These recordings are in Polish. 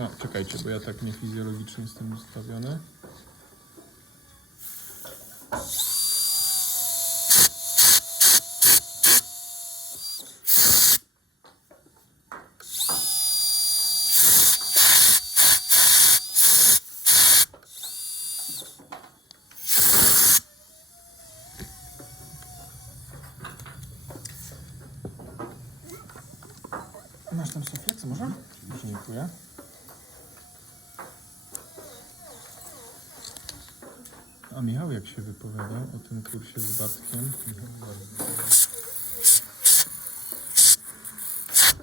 A, czekajcie, bo ja tak niefizjologicznie jestem ustawiony. Masz tam soflex może? Dziękuję. A Michał jak się wypowiada o tym kursie z Bartkiem?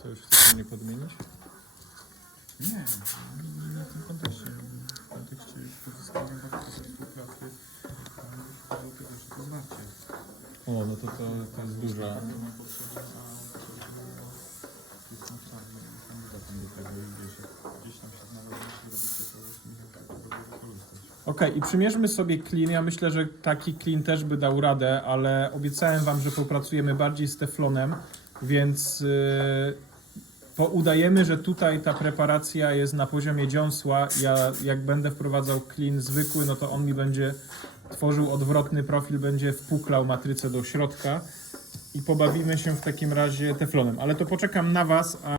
Co już chcecie mnie podmienić? Nie, nie w tym kontekście. W kontekście pozyskania wartości współpracy. a Chodzi o tego, że poznacie. O, no to, to, to jest duża. To jest naturalny kandydatem do tego i wiesz, gdzieś tam się robicie to, już nie wiem, jak to dobrze wykorzystać. Okej, i przymierzmy sobie clean. Ja myślę, że taki clean też by dał radę, ale obiecałem wam, że popracujemy bardziej z teflonem, więc yy, poudajemy, że tutaj ta preparacja jest na poziomie dziąsła. Ja jak będę wprowadzał clean zwykły, no to on mi będzie tworzył odwrotny profil, będzie wpuklał matrycę do środka i pobawimy się w takim razie teflonem. Ale to poczekam na was, a